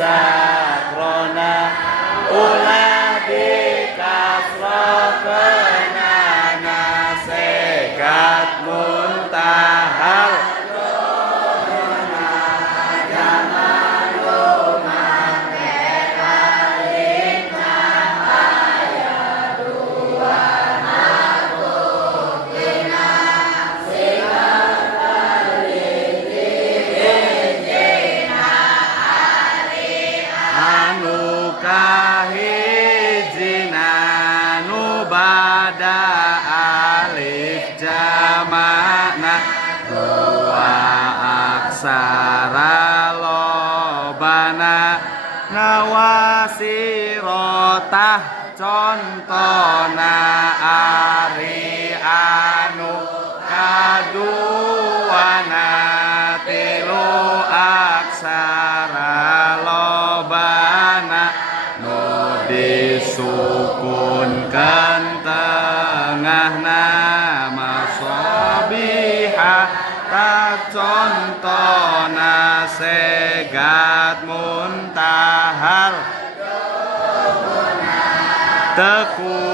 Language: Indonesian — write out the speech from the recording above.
sakrona ulah dikasrokenana segat muntahal bada alif jama'na dua aksara lobana nawasirotah contona ari anu kaduana tilu aksara lobana nu disukunkan tengah nama sobiha tak contona segat muntahal teku